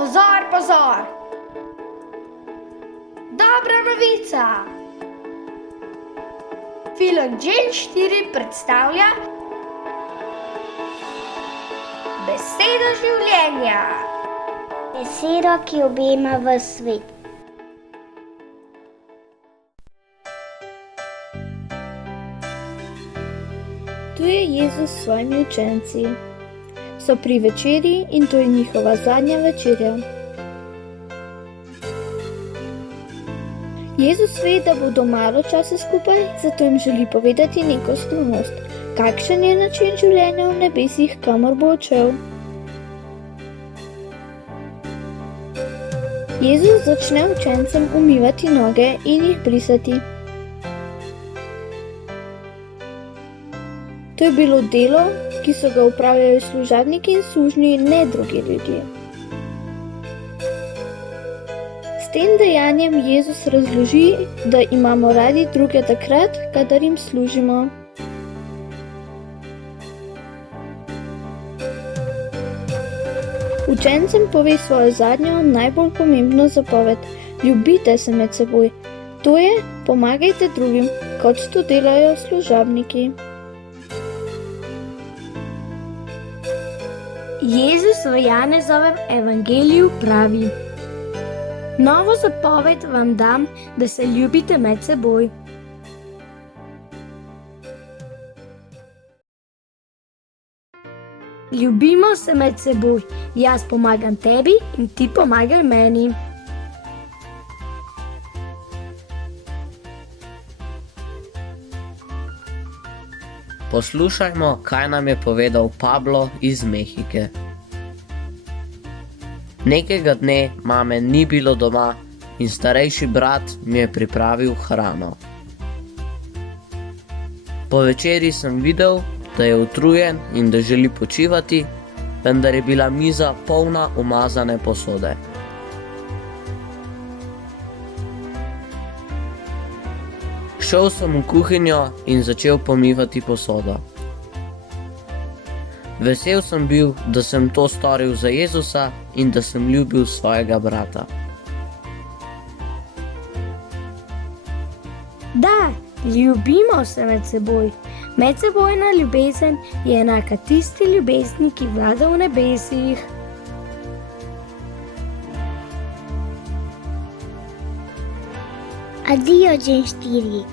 Pozor, pozor! Dobra novica! Film Gen 4 predstavlja besedo življenja. Besedo, ki objema ves svet. Tu je Jezus s svojimi učenci. So pri večerji in to je njihova zadnja večerja. Jezus ve, da bodo malo časa skupaj, zato jim želi povedati neko skrivnost. Kakšen je način življenja v nebesih, kamor bo odšel? Jezus začne učencem umivati noge in jih brisati. To je bilo delo, ki so ga opravljali služabniki in sužnji, ne drugi ljudje. S tem dejanjem Jezus razloži, da imamo radi druge takrat, kadar jim služimo. Učencem pove svojo zadnjo, najbolj pomembno zapoved: ljubite se med seboj. To je, pomagajte drugim, kot to delajo služabniki. Jezus v Janezovem evangeliju pravi: novo zapoved vam dam, da se ljubite med seboj. Ljubimo se med seboj, jaz pomagam tebi in ti pomagaj meni. Poslušajmo, kaj nam je povedal Pablo iz Mehike. Nekega dne mame ni bilo doma in starejši brat mi je pripravil hrano. Po večerji sem videl, da je utrujen in da želi počivati, vendar je bila miza polna umazane posode. Šel sem v kuhinjo in začel pomivati posodo. Vesel sem bil, da sem to storil za Jezusa in da sem ljubil svojega brata. Da, ljubimo se med seboj. Medsebojna ljubezen je enaka tisti ljubezni, ki vlada v nebesih. Adijo, Gen 4.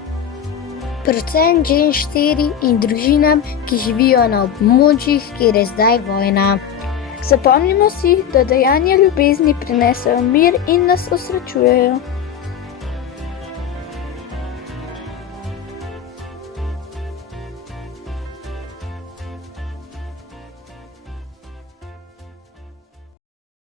Predvsem Gen 4 in družinam, ki živijo na območjih, kjer je zdaj vojna. Zapomnimo si, da dejanja ljubezni prinesejo mir in nas osrečujejo.